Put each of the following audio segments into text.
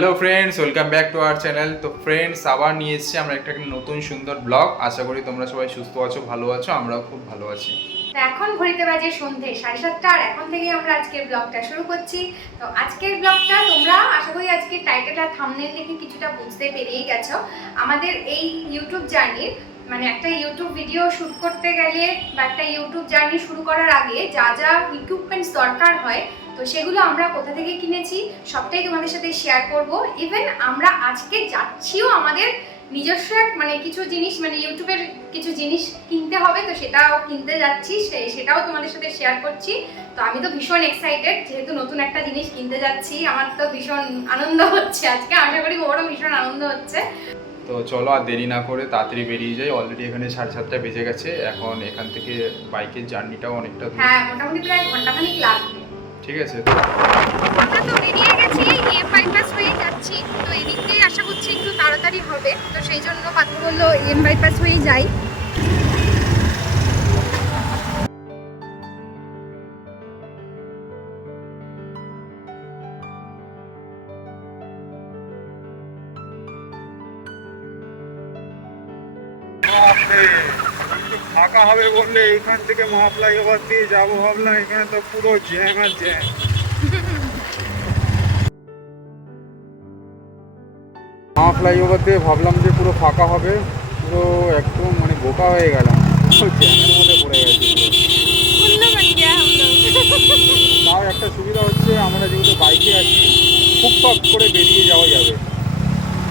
Hello friends welcome back to our channel তো friends আবার নিয়ে এসেছি আমরা একটা নতুন সুন্দর ব্লগ আশা করি তোমরা সবাই সুস্থ আছো, ভালো আছো, আমরাও খুব ভালো আছি। এখন ঘড়িতে বাজে সন্ধে, সাড়ে সাতটা, আর এখন থেকে আমরা আজকের ব্লগটা শুরু করছি। তো আজকের ব্লগটা তোমরা, আশা করি আজকে টাইটেল আর থামনেল দেখে কিছুটা বুঝতে পেরিয়ে গেছো। আমাদের এই ইউটিউব জার্নির মানে একটা ইউটিউব ভিডিও শুট করতে গেলে বা একটা ইউটিউব জার্নি শুরু করার আগে যা যা ইকুইপমেন্টস দরকার হয় তো সেগুলো আমরা কোথা থেকে কিনেছি সবটাই তোমাদের সাথে শেয়ার করব। ইভেন আমরা আজকে যাচ্ছিও আমাদের নিজস্ব এক মানে কিছু জিনিস মানে ইউটিউবের কিছু জিনিস কিনতে হবে তো সেটাও কিনতে যাচ্ছি সেটাও তোমাদের সাথে শেয়ার করছি। তো আমি তো ভীষণ এক্সাইটেড যেহেতু নতুন একটা জিনিস কিনতে যাচ্ছি আমার তো ভীষণ আনন্দ হচ্ছে আজকে আশা করি ওরও ভীষণ আনন্দ হচ্ছে। তো চলো আর দেরি না করে তাড়াতাড়ি বেরিয়ে যাই অলরেডি এখানে সাড়ে সাতটা বেজে গেছে এখন এখান থেকে বাইকের জার্নিটাও অনেকটা হ্যাঁ মোটামুটি প্রায় ঘন্টাখানিক লাগবে। ঠিক আছে। আমরা তো বেরিয়ে গেছি এম বাইপাস হয়ে যাচ্ছি। তো এদিক দিয়ে আশা করছি একটু তাড়াতাড়ি হবে। তো সেই জন্য কথা বলল এম বাইপাস হয়ে যাই। ফাঁকা হবে বললে এখান থেকে মহাপ্লাই ওভার দিয়ে যাব ভাবলাম, এখানে তো পুরো জ্যাম আর জ্যাম। মহাপ্লাই ওভার দিয়ে ভাবলাম যে পুরো ফাঁকা হবে, পুরো একদম মানে বোকা হয়ে গেলাম। জ্যামের মধ্যে পড়ে তাও একটা সুবিধা হচ্ছে, আমরা যেহেতু বাইকে আছি, খুব ফক করে বেরিয়ে যাওয়া যাবে।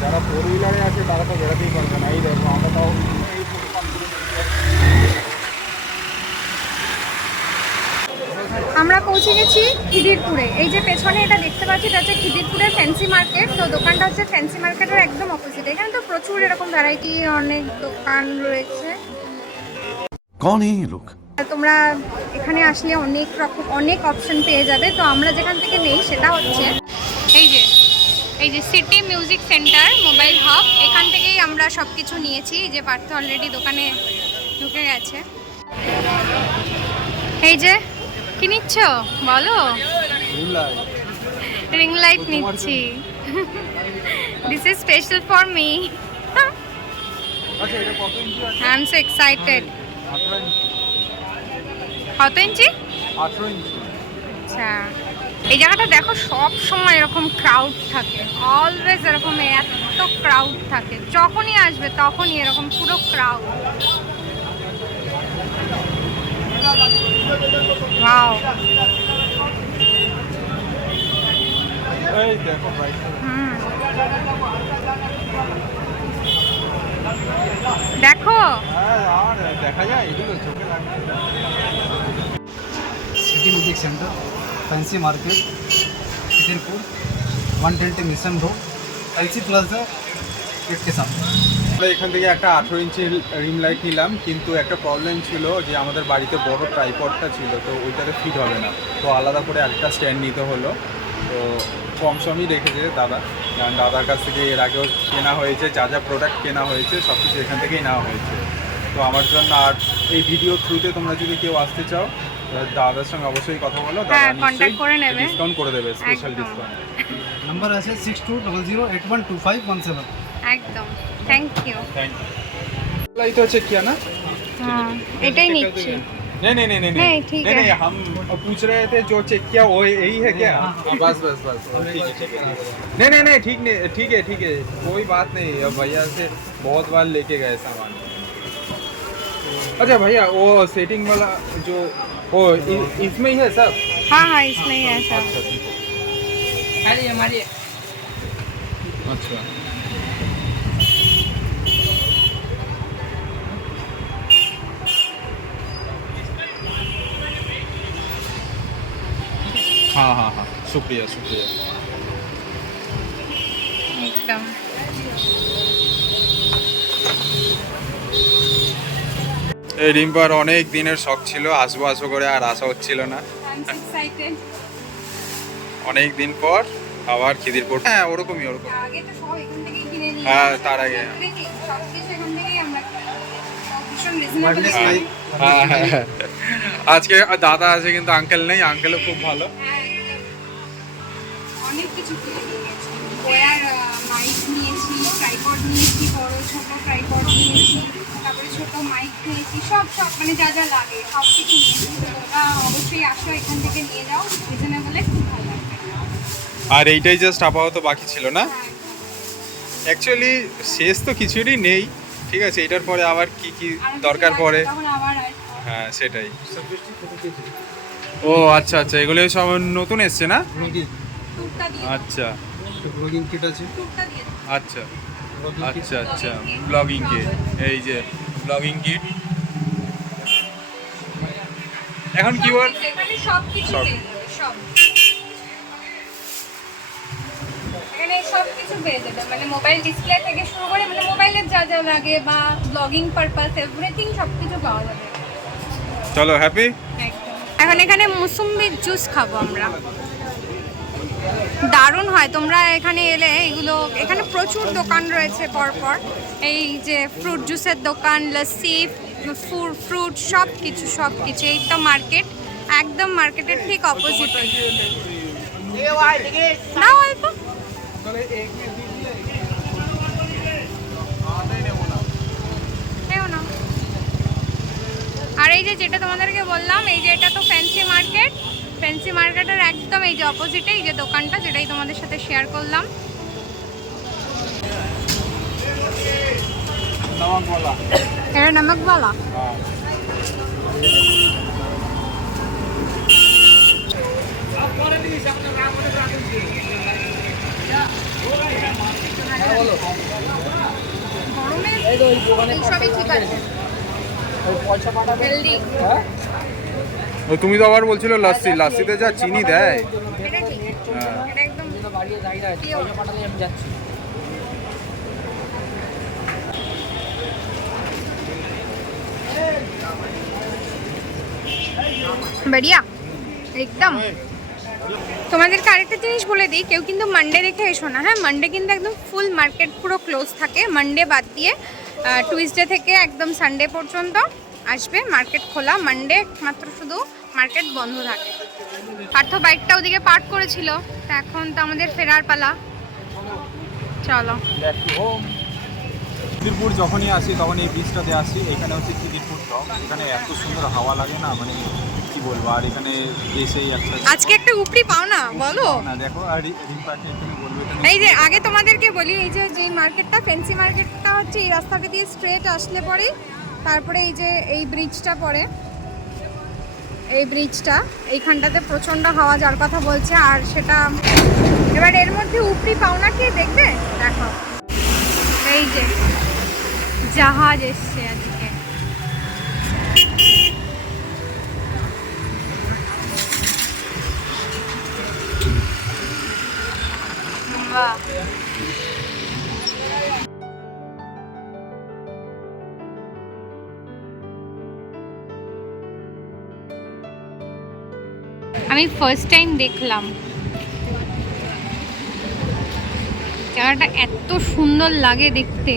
যারা ফোর হুইলারে আছে, তারা তো বেরোতেই পারবে না। এই দেখো, আমরা তাও এই ফুটপাথ দিয়ে আমরা পৌঁছে গেছি খিদিরপুরে। এই যে পেছনে এটা দেখতে পাচ্ছি এটা হচ্ছে খিদিরপুরের ফ্যান্সি মার্কেট তো দোকানটা হচ্ছে ফ্যান্সি মার্কেটের একদম অপোজিট এখানে তো প্রচুর এরকম ভ্যারাইটি অনেক দোকান রয়েছে। কোন এই লোক? তোমরা এখানে আসলে অনেক রকম অনেক অপশন পেয়ে যাবে। তো আমরা যেখান থেকে নেই সেটা হচ্ছে এই যে এই যে city music centre mobile hub এখান থেকেই আমরা সব কিছু নিয়েছি যে পার্থ অলরেডি দোকানে ঢুকে গেছে। এই যে কি নিচ্ছ? বলো। রিং লাইট নিচ্ছি। This is special for me I am so excited কত ইঞ্চি আচ্ছা। এই জায়গাটা দেখো সব সময় এরকম ক্রাউড থাকে। অলওয়েজ এরকম এত ক্রাউড থাকে। যখনই আসবে তখনই এরকম পুরো ক্রাউড ওয়াও এই দেখো প্রাইস হুম দেখো হ্যাঁ আর দেখা যায় এগুলো চোখে লাগবে city music centre fancy market Khidirpur one twenty mission road LC plaza gate के सामने আমরা এখান থেকে একটা আঠেরো ইঞ্চি রিম লাইট নিলাম কিন্তু একটা প্রবলেম ছিল যে আমাদের বাড়িতে বড় ট্রাইপডটা ছিল তো ওইটাতে ফিট হবে না। তো আলাদা করে একটা স্ট্যান্ড নিতে হলো। তো কম সমই রেখেছে দাদা। কারণ দাদার কাছ থেকে এর আগেও কেনা হয়েছে যা যা প্রোডাক্ট কেনা হয়েছে সব কিছু এখান থেকেই নেওয়া হয়েছে। তো আমার জন্য আর এই ভিডিও থ্রুতে তোমরা যদি কেউ আসতে চাও দাদার সঙ্গে অবশ্যই কথা বলো। দাদা ডিসকাউন্ট করে দেবে স্পেশাল ডিসকাউন্ট নাম্বার আছে six two double zero eight one two five one seven একদম। থ্যাংক ইউ थैंक यू तो चेक किया ना হ্যাঁ এটাই নিচ্ছি नहीं नहीं नहीं नहीं नहीं, नहीं ठीक नहीं है। नहीं हम पूछ रहे थे जो चेक किया वो यही है क्या हाँ, बस बस बस ठीक है ठीक है नहीं नहीं नहीं ठीक नहीं ठीक है ठीक है कोई बात नहीं अब भैया से बहुत बार लेके गए सामान अच्छा भैया वो सेटिंग वाला जो वो इ- इसमें ही है सब हाँ हाँ इसमें ही है सब अच्छा ठीक है अच्छा हाँ हाँ हाँ शुक्रिया शुक्रिया একদম এই রিম্পার অনেক দিনের শখ ছিল আসবো আসবো করে আর আসা হচ্ছিল না এক্সাইটেড অনেক দিন পর আবার খিদিরপুর হ্যাঁ ওরকমই ওরকম আগে তো সব এখান থেকেই কিনে নিই হ্যাঁ, তার আগে। আজকে দাদা আছে কিন্তু আঙ্কেল নেই আঙ্কেলও খুব ভালো। অনেক কিছু কিনে নিয়ে গেছি ওয়ার মাইক নিয়েছি ট্রাইপড নিয়েছি বড় ছোট ট্রাইপড নিয়েছি তারপরে ছোট মাইক নিয়েছি সব সব মানে যা যা লাগে সব কিছু নিয়েছি। তোমরা অবশ্যই আসো এখান থেকে নিয়ে যাও রিজনেবলে খুব ভালো লাগবে। আর এইটাই জাস্ট আপাতত বাকি ছিল না? অ্যাকচুয়ালি শেষ তো কিছুরই নেই। ঠিক আছে, এটার পরে আবার কি কি দরকার পড়ে। হ্যাঁ সেটাই। ও আচ্ছা আচ্ছা এগুলো সব নতুন এসছে না? আচ্ছা। আচ্ছা আচ্ছা আচ্ছা ব্লগিং কিট এই যে ব্লগিং কিট এখন কি বল? সব। মানে মোবাইল ডিসপ্লে থেকে শুরু করে মানে যা যা লাগে বা ব্লগিং পারপাস এভরিথিং সব কিছু পাওয়া যাবে। চলো হ্যাপি এখন এখানে মুসুম্বির জুস খাব আমরা। দারুণ হয়। তোমরা এখানে এলে এগুলো এখানে প্রচুর দোকান রয়েছে পরপর। এই যে ফ্রুট জুসের দোকান লস্যি ফ্রুট সব কিছু সব কিছু এই তো মার্কেট একদম মার্কেটের ঠিক অপোজিট না অল্প নেও না। আর এই যে যেটা তোমাদেরকে বললাম এই যে এটা তো ফ্যান্সি মার্কেট ফ্যান্সি মার্কেটের একদম এই যে অপোজিটে এই যে দোকানটা যেটাই তোমাদের সাথে শেয়ার করলাম। এটা নমকওয়ালা। গরমে সবই ঠিক আছে। হেলদি ও তুমি তো আবার বলছিল লাস্সি লাস্সিতে যা চিনি দেয় এটা ঠিক হ্যাঁ। এটা একদম pure। बढ़िया একদম তোমাদেরকে আরেকটা জিনিস বলে দিই কেউ কিন্তু মানডে রেখে এসো না হ্যাঁ মানডে কিন্তু একদম ফুল মার্কেট পুরো ক্লোজ থাকে মানডে বাদ দিয়ে টুইসডে থেকে একদম সানডে পর্যন্ত আসবে। মার্কেট খোলা। মানডে মাত্র শুধু মার্কেট বন্ধ থাকে। পার্থ বাইকটা ওদিকে পার্ক করেছিল। তা এখন তো আমাদের ফেরার পালা। চলো। খিদিরপুর যখনই আসি তখন এই বীজটাতে আসি। এখানে হচ্ছে খিদিরপুর টক এখানে এত সুন্দর হাওয়া লাগে না মানে কি বলব? আর এখানে এসেই একটা আজকে একটা উপরি পাও না বলো। না দেখো আর রিম্পাকে বলবে এই যে আগে তোমাদেরকে বলি এই যে যে মার্কেটটা ফেন্সি মার্কেটটা হচ্ছে এই রাস্তাটা দিয়ে স্ট্রেট আসলে পরে তারপরে এই যে এই ব্রিজটা পড়ে এই ব্রিজটা এইখানটাতে প্রচণ্ড হাওয়া যার কথা বলছে আর সেটা এবার এর মধ্যে উপরি পাওনা কি দেখবে? দেখো। এই যে জাহাজ এসছে আজকে আমি ফার্স্ট টাইম দেখলাম। জায়গাটা এত সুন্দর লাগে দেখতে।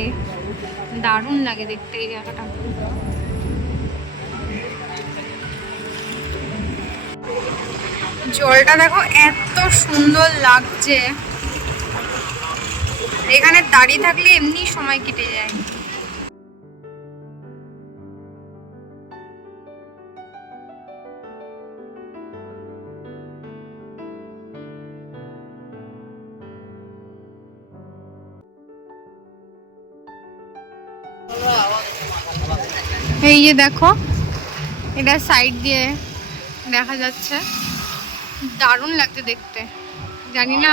দারুণ লাগে দেখতে এই জায়গাটা। জলটা দেখো এত সুন্দর লাগছে। এখানে দাঁড়িয়ে থাকলে এমনি সময় কেটে যায়। এই যে দেখো, এটা সাইড দিয়ে দেখা যাচ্ছে। দারুণ লাগছে দেখতে। জানি না।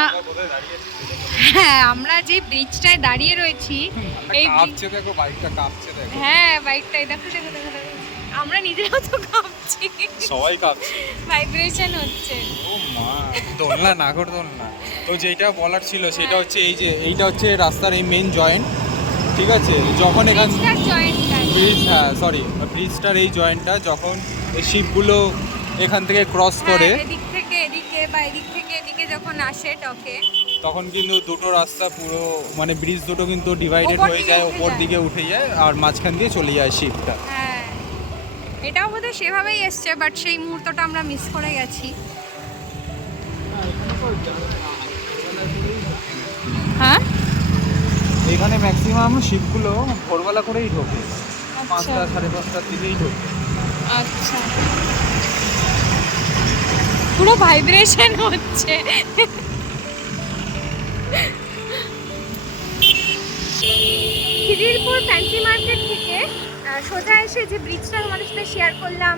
হ্যাঁ আমরা যে ব্রিজটায় দাঁড়িয়ে রয়েছি এই দেখো বাইকটা কাঁপছে দেখো। হ্যাঁ বাইকটাই দেখো দেখো দেখো দেখো। আমরা নিজেরাও তো কাঁপছি। সবাই কাঁপছে। ভাইব্রেশন হচ্ছে। ও মা দোলনা নাগর দোলনা। তো যেটা বলার ছিল সেটা হচ্ছে এই যে এইটা হচ্ছে রাস্তার এই মেন জয়েন্ট ঠিক আছে? যখন এখান ব্রিজ হ্যাঁ সরি ব্রিজটার এই জয়েন্টটা যখন এই শিপগুলো এখান থেকে ক্রস করে হ্যাঁ, এদিক থেকে এদিকে বা এদিক থেকে যখন আসে টকে তখন কিন্তু দুটো রাস্তা পুরো মানে ব্রিজ দুটো কিন্তু ডিভাইডেড হয়ে যায় ওপর দিকে উঠে যায় আর মাঝখান দিয়ে চলে যায় শিপটা হ্যাঁ। এটাও বোধহয় সেভাবেই এসছে বাট সেই মুহূর্তটা আমরা মিস করে গেছি। হ্যাঁ? এখানে ম্যাক্সিমাম শিপগুলো ভোরবেলা করেই ঢোকে। আচ্ছা। পাঁচটা সাড়ে পাঁচটার দিকেই ঢোকে। আচ্ছা। পুরো ভাইব্রেশন হচ্ছে। খিদিরপুর ফ্যান্সি মার্কেট থেকে সোজা এসে যে ব্রিজটা তোমাদের সাথে শেয়ার করলাম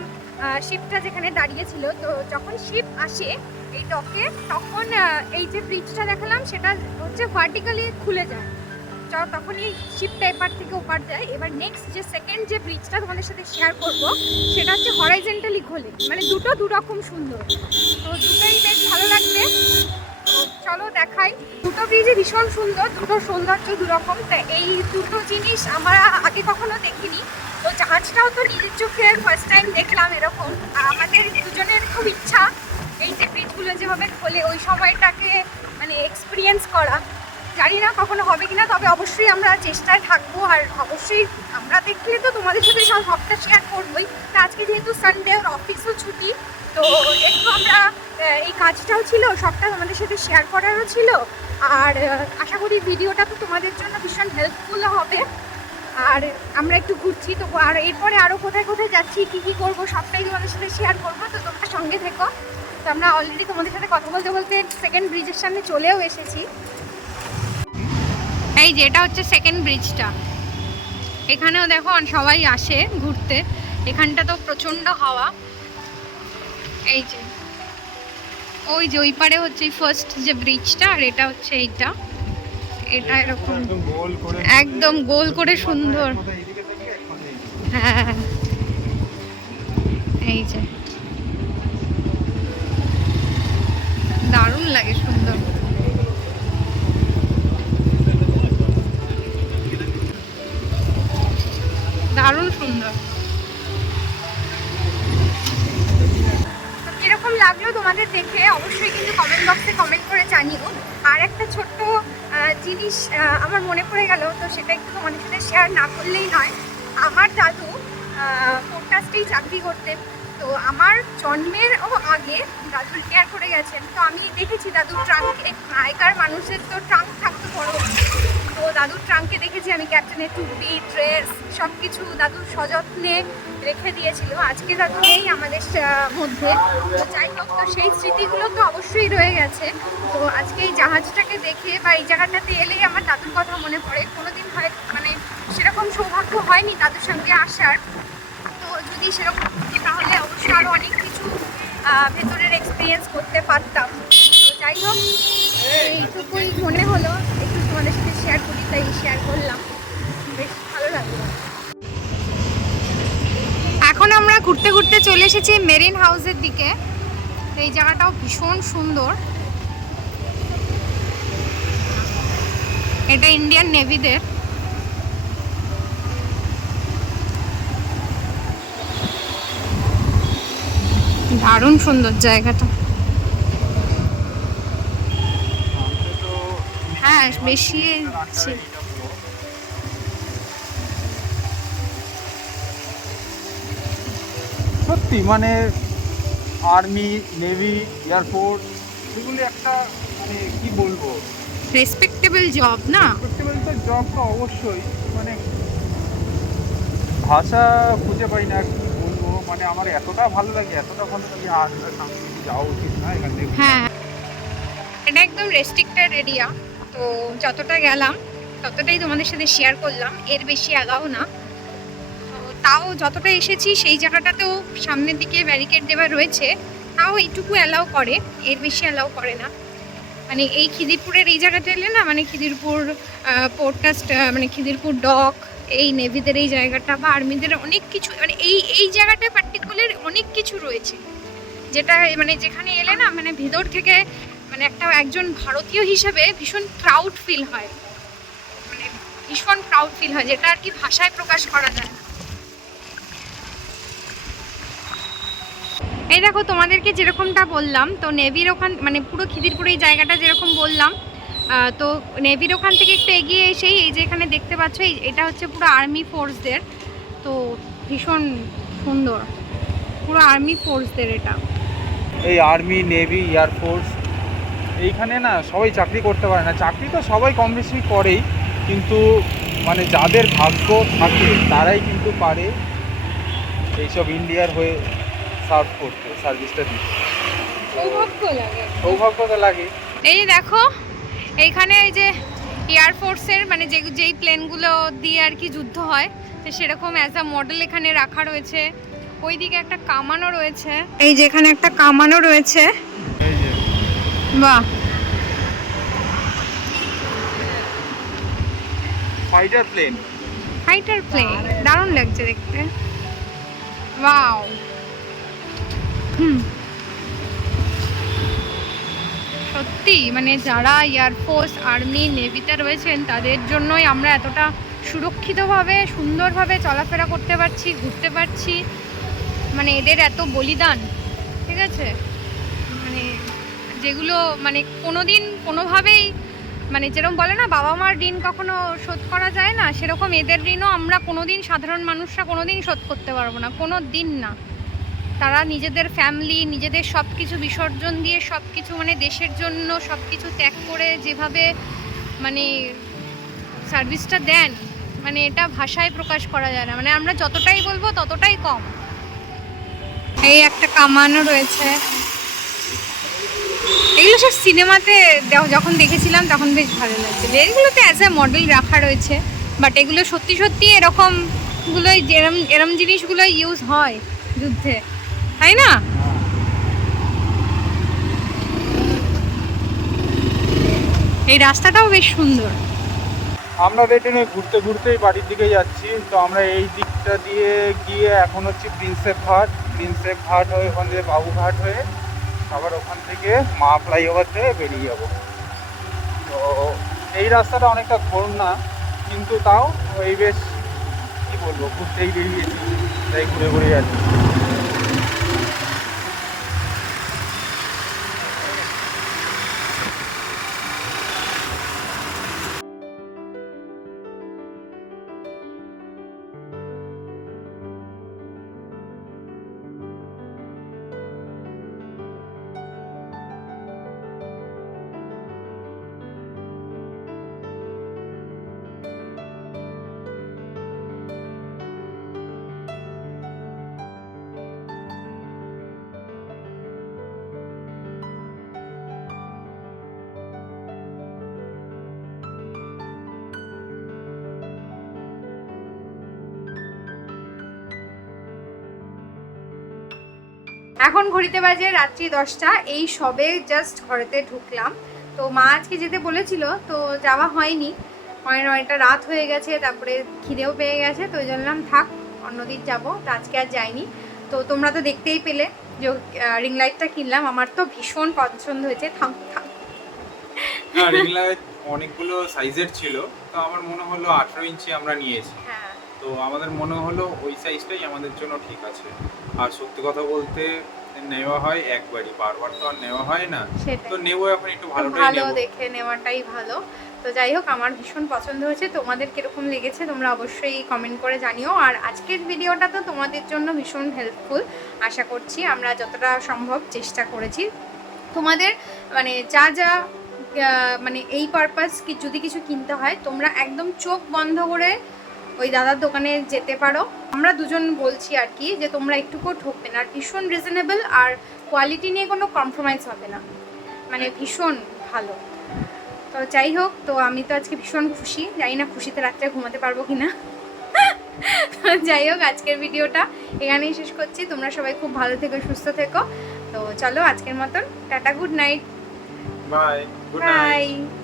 শিপটা যেখানে দাঁড়িয়েছিল, তো যখন শিপ আসে এই ডকে তখন এই যে ব্রিজটা দেখালাম, সেটা হচ্ছে ভার্টিক্যালি খুলে যায়। চ- তখনই শিপটা এপার থেকে ওপার যায় এবার নেক্সট যে সেকেন্ড যে ব্রিজটা তোমাদের সাথে শেয়ার করব, সেটা হচ্ছে হরাইজেন্টালি খোলে মানে দুটো দু রকম সুন্দর। তো দুটোই বেশ ভালো লাগবে। চলো দেখাই। দুটো ব্রিজই ভীষণ সুন্দর, দুটো সৌন্দর্য দুরকম। তা এই দুটো জিনিস আমরা আগে কখনো দেখিনি। তো জাহাজটাও তো নিজের চোখে ফার্স্ট টাইম দেখলাম এরকম। আর আমাদের দুজনের খুব ইচ্ছা এই যে ব্রিজগুলো যেভাবে খোলে, ওই সময়টাকে মানে এক্সপিরিয়েন্স করা। জানি না কখনো হবে কিনা, তবে অবশ্যই আমরা চেষ্টায় থাকব আর অবশ্যই আমরা দেখলে তো তোমাদের সাথে সব সবটা শেয়ার করবোই। আজকে যেহেতু সানডে ওর অফিসও ছুটি, তো একটু আমরা এই কাজটাও ছিল, সবটা তোমাদের সাথে শেয়ার করারও ছিল। আর আশা করি ভিডিওটা তো তোমাদের জন্য ভীষণ হেল্পফুল হবে। আর আমরা একটু ঘুরছি, তো আর এরপরে আরও কোথায় কোথায় যাচ্ছি, কী কী করব, সবটাই তোমাদের সাথে শেয়ার করব, তো তোমরা সঙ্গে থেকো। তো আমরা অলরেডি তোমাদের সাথে কথা বলতে বলতে সেকেন্ড ব্রিজের সামনে চলেও এসেছি। এই যে এটা হচ্ছে সেকেন্ড ব্রিজটা এখানেও দেখো সবাই আসে ঘুরতে। এখানটা তো প্রচণ্ড হাওয়া। এই যে ওই যে ওই পারে হচ্ছে ফার্স্ট যে ব্রিজটা আর এটা হচ্ছে এইটা। এটা এরকম একদম গোল করে সুন্দর। হ্যাঁ। এই যে দারুণ লাগে সুন্দর। দেখেছি দাদুর ট্রাঙ্কে আগেকার মানুষের তো ট্রাঙ্ক থাকতো বড়। তো দাদুর ট্রাঙ্কে দেখেছি আমি ক্যাপ্টেনের টুপি, ড্রেস সব কিছু দাদুর সযত্নে রেখে দিয়েছিল। আজকে দাদু নেই আমাদের মধ্যে। তো যাই হোক, তো সেই স্মৃতিগুলো তো অবশ্যই রয়ে গেছে। তো আজকে এই জাহাজটাকে দেখে বা এই জায়গাটাতে এলেই আমার দাদুর কথা মনে পড়ে। কোনোদিন হয় মানে সেরকম সৌভাগ্য হয়নি দাদুর সঙ্গে আসার। তো যদি সেরকম তাহলে অবশ্যই আরও অনেক কিছু ভেতরের এক্সপিরিয়েন্স করতে পারতাম। যাই হোক এইটুকুই মনে হলো, একটু তোমাদের সাথে শেয়ার করি, তাই শেয়ার করলাম। বেশ ভালো লাগল। এখন আমরা ঘুরতে ঘুরতে চলে এসেছি মেরিন হাউসের দিকে। এই জায়গাটাও ভীষণ সুন্দর। এটা ইন্ডিয়ান নেভিদের। দারুণ সুন্দর জায়গাটা সামনে তো হ্যাঁ বেশি ছি। সত্যি মানে আর্মি নেভি এয়ারফোর্স এগুলি একটা মানে কি বলব? রেসপেক্টেবল জব না? রেসপেক্টেবল তো জব তো অবশ্যই মানে ভাষা খুঁজে পাই না বলব? মানে আমার এতটা ভালো লাগে এতটা ভালো লাগে আর যাওয়া উচিত না এখান থেকে। হ্যাঁ। এটা একদম রেস্ট্রিক্টেড এরিয়া তো যতটা গেলাম, ততটাই তোমাদের সাথে শেয়ার করলাম। এর বেশি এলাও না। তাও যতটা এসেছি, সেই জায়গাটাতেও সামনের দিকে ব্যারিকেড দেওয়া রয়েছে। তাও এইটুকু অ্যালাউ করে, এর বেশি অ্যালাউ করে না। মানে এই খিদিরপুরের এই জায়গাটা এলে না মানে খিদিরপুর পোর্টকাস্ট মানে খিদিরপুর ডক এই নেভিদের এই জায়গাটা বা আর্মিদের অনেক কিছু মানে এই এই জায়গাটা পার্টিকুলার অনেক কিছু রয়েছে। যেটা মানে যেখানে এলে না মানে ভিতর থেকে মানে একটা একজন ভারতীয় হিসেবে ভীষণ প্রাউড ফিল হয়। মানে ভীষণ প্রাউড ফিল হয়, যেটা আর কি ভাষায় প্রকাশ করা যায় না। এই দেখো, তোমাদেরকে যেরকমটা বললাম, তো নেভির ওখান মানে পুরো খিদিরপুর এই জায়গাটা যেরকম বললাম তো নেভির ওখান থেকে একটু এগিয়ে এসেই এই যে এখানে দেখতে পাচ্ছ এটা হচ্ছে পুরো আর্মি ফোর্সদের তো ভীষণ সুন্দর। পুরো আর্মি ফোর্সদের এটা। এই আর্মি নেভি এয়ারফোর্স এইখানে না সবাই চাকরি করতে পারে না। চাকরি তো সবাই কম বেশি করেই কিন্তু মানে যাদের ভাগ্য থাকে তারাই কিন্তু পারে এইসব ইন্ডিয়ার হয়ে সার্ভ করতে সার্ভিসটা দিতে। সৌভাগ্য লাগে। সৌভাগ্য তো লাগে। এই যে দেখো এইখানে এই যে এয়ারফোর্সের মানে যে যেই প্লেনগুলো দিয়ে আর কি যুদ্ধ হয় তো সেরকম অ্যাজ আ মডেল এখানে রাখা রয়েছে। ওইদিকে একটা কামানো রয়েছে। এই যে এখানে একটা কামানো রয়েছে। বাহ ফাইটার প্লেন ফাইটার প্লেন দারুণ লাগছে দেখতে। ওয়াও সত্যি মানে যারা এয়ারফোর্স আর্মি নেভিতে রয়েছেন তাদের জন্যই আমরা এতটা সুরক্ষিতভাবে সুন্দরভাবে চলাফেরা করতে পারছি ঘুরতে পারছি। মানে এদের এত বলিদান ঠিক আছে? যেগুলো মানে কোনো দিন কোনোভাবেই মানে যেরকম বলে না বাবা মার ঋণ কখনো শোধ করা যায় না, সেরকম এদের ঋণও আমরা কোনোদিন সাধারণ মানুষরা কোনোদিন শোধ করতে পারব না কোনো দিন না। তারা নিজেদের ফ্যামিলি নিজেদের সব কিছু বিসর্জন দিয়ে সব কিছু মানে দেশের জন্য সব কিছু ত্যাগ করে যেভাবে মানে সার্ভিসটা দেন মানে এটা ভাষায় প্রকাশ করা যায় না। মানে আমরা যতটাই বলব ততটাই কম। এই একটা কামানো রয়েছে। এগুলো সব সিনেমাতে যখন দেখেছিলাম তখন বেশ ভালো লাগছিল এগুলোতে অ্যাজ এ মডেল রাখা রয়েছে বাট এগুলো সত্যি সত্যি এরকমগুলোই যেরম এরম জিনিসগুলো ইউজ হয় যুদ্ধে। তাই না? এই রাস্তাটাও বেশ সুন্দর। আমরা রেটেনে ঘুরতে ঘুরতেই বাড়ির দিকে যাচ্ছি, তো আমরা এই দিকটা দিয়ে গিয়ে এখন হচ্ছে প্রিন্সেপ ঘাট প্রিন্সেপ ঘাট হয়ে ওখান থেকে বাবুঘাট হয়ে আবার ওখান থেকে মা ফ্লাইওভার থেকে বেরিয়ে যাব। তো এই রাস্তাটা অনেকটা ঘোর না কিন্তু তাও এই বেশ, কী বলব, ঘুরতেই বেরিয়েছি। তাই ঘুরে ঘুরে যাচ্ছি। এখন ঘড়িতে বাজে রাত্রি দশটা এই সবে জাস্ট ঘরেতে ঢুকলাম। তো মা আজকে যেতে বলেছিল তো যাওয়া হয়নি। হয় নয়টা রাত হয়ে গেছে তারপরে খিদেও পেয়ে গেছে তো ওই জন্য থাক অন্যদিন যাব। তো আজকে আর যাইনি। তো তোমরা তো দেখতেই পেলে যে রিং লাইটটা কিনলাম আমার তো ভীষণ পছন্দ হয়েছে। থাম থাম। রিং লাইট অনেকগুলো সাইজের ছিল তো আমার মনে হলো আঠেরো ইঞ্চি আমরা নিয়েছি। হ্যাঁ। তো আমাদের মনে হলো ওই সাইজটাই আমাদের জন্য ঠিক আছে। আর সত্যি কথা বলতে নেওয়া হয় একবারই বারবার তো আর নেওয়া হয় না। তো নেব এখন একটু ভালোটাই ভালো দেখে নেওয়াটাই ভালো। তো যাই হোক আমার ভীষণ পছন্দ হয়েছে। তোমাদের কীরকম লেগেছে তোমরা অবশ্যই কমেন্ট করে জানিও। আর আজকের ভিডিওটা তো তোমাদের জন্য ভীষণ হেল্পফুল আশা করছি আমরা যতটা সম্ভব চেষ্টা করেছি। তোমাদের মানে যা যা মানে এই পারপাস কি যদি কিছু কিনতে হয় তোমরা একদম চোখ বন্ধ করে ওই দাদার দোকানে যেতে পারো। আমরা দুজন বলছি আর কি যে তোমরা একটুকুও ঠকবে না। আর ভীষণ রিজনেবল আর কোয়ালিটি নিয়ে কোনো কম্প্রোমাইজ হবে না। মানে ভীষণ ভালো। তো যাই হোক তো আমি তো আজকে ভীষণ খুশি। জানি না খুশিতে রাত্রে ঘুমাতে পারব কি না যাই হোক আজকের ভিডিওটা এখানেই শেষ করছি। তোমরা সবাই খুব ভালো থেকো সুস্থ থেকো। তো চলো আজকের মতন tata good night bye good night bye